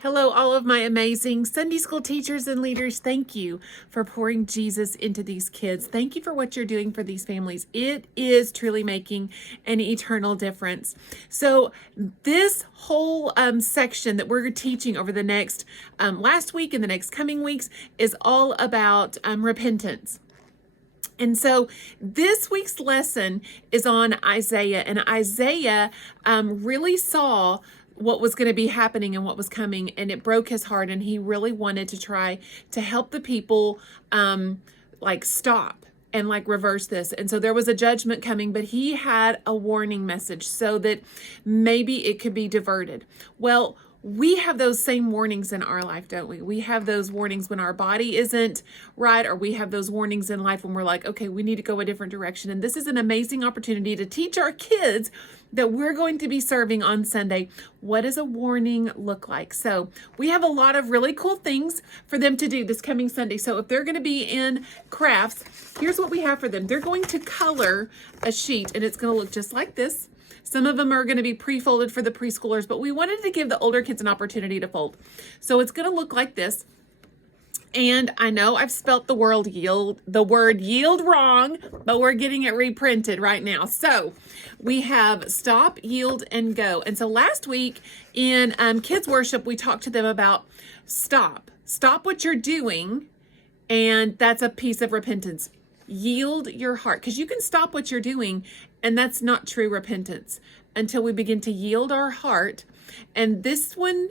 Hello, all of my amazing Sunday school teachers and leaders. Thank you for pouring Jesus into these kids. Thank you for what you're doing for these families. It is truly making an eternal difference. So this whole section that we're teaching over the next last week and the next coming weeks is all about repentance. And so this week's lesson is on Isaiah, and Isaiah really saw what was going to be happening and what was coming, and it broke his heart, and he really wanted to try to help the people stop and reverse this. And so there was a judgment coming, but he had a warning message so that maybe it could be diverted. Well, we have those same warnings in our life, don't we? We have those warnings when our body isn't right, or we have those warnings in life when we're like, okay, we need to go a different direction. And this is an amazing opportunity to teach our kids that we're going to be serving on Sunday. What does a warning look like? So we have a lot of really cool things for them to do this coming Sunday. So if they're going to be in crafts, here's what we have for them. They're going to color a sheet, and it's going to look just like this. Some of them are going to be pre-folded for the preschoolers, but we wanted to give the older kids an opportunity to fold. So it's going to look like this. And I know I've spelt the word yield wrong, but we're getting it reprinted right now. So we have stop, yield, and go. And so last week in kids worship, we talked to them about stop. Stop what you're doing, and that's a piece of repentance. Yield your heart, because you can stop what you're doing, and that's not true repentance until we begin to yield our heart. And this one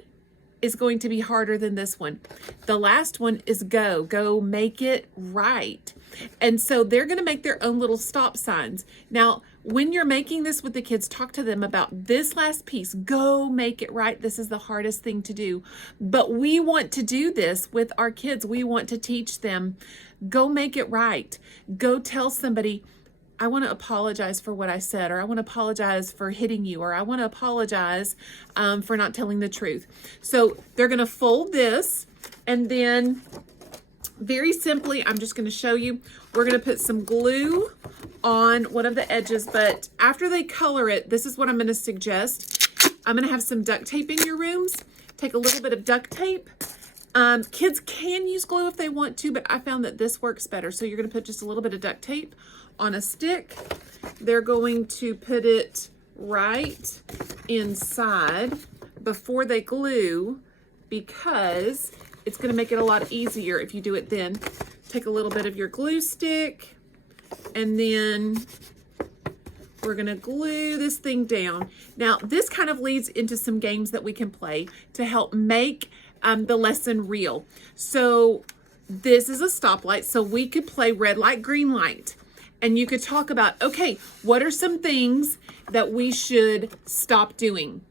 is going to be harder than this one. The last one is go make it right. And so they're going to make their own little stop signs. Now, when you're making this with the kids, talk to them about this last piece. Go make it right. This is the hardest thing to do. But we want to do this with our kids. We want to teach them, go make it right. Go tell somebody, I want to apologize for what I said, or I want to apologize for hitting you, or I want to apologize for not telling the truth. So they're going to fold this, and then very simply, I'm just going to show you, we're going to put some glue on one of the edges, but after they color it, this is what I'm going to suggest. I'm going to have some duct tape in your rooms. Take a little bit of duct tape. Kids can use glue if they want to, but I found that this works better. So you're going to put just a little bit of duct tape on a stick. They're going to put it right inside before they glue, because it's going to make it a lot easier if you do it then. Take a little bit of your glue stick, and then we're going to glue this thing down. Now, this kind of leads into some games that we can play to help make the lesson real. So this is a stoplight, so we could play red light, green light. And you could talk about, okay, what are some things that we should stop doing?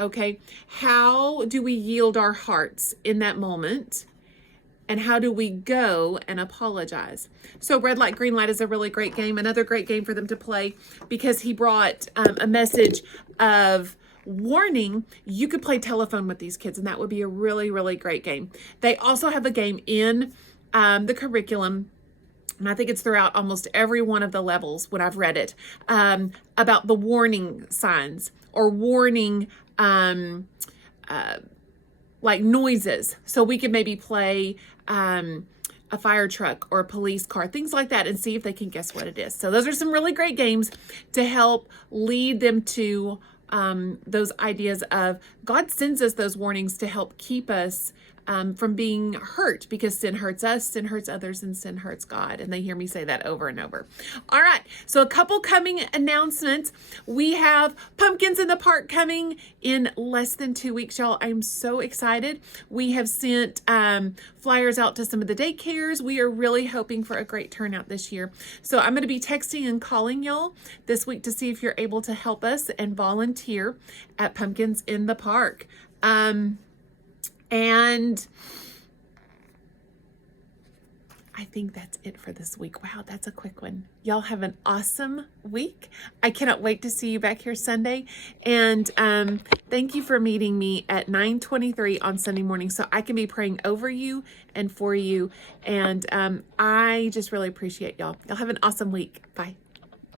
Okay, how do we yield our hearts in that moment? And how do we go and apologize? So red light, green light is a really great game. Another great game for them to play, because he brought a message of warning. You could play telephone with these kids, and that would be a really, really great game. They also have a game in the curriculum, and I think it's throughout almost every one of the levels when I've read it, about the warning signs or warning noises. So we could maybe play a fire truck or a police car, things like that, and see if they can guess what it is. So those are some really great games to help lead them to those ideas of God sends us those warnings to help keep us from being hurt, because sin hurts us, sin hurts others, and sin hurts God. And they hear me say that over and over. All right, so a couple coming announcements. We have Pumpkins in the Park coming in less than 2 weeks, y'all. I'm so excited. We have sent flyers out to some of the daycares. We are really hoping for a great turnout this year. So I'm going to be texting and calling y'all this week to see if you're able to help us and volunteer at Pumpkins in the Park. And I think that's it for this week. Wow, that's a quick one. Y'all have an awesome week. I cannot wait to see you back here Sunday. And thank you for meeting me at 9:23 on Sunday morning, so I can be praying over you and for you. And I just really appreciate y'all. Y'all have an awesome week. Bye.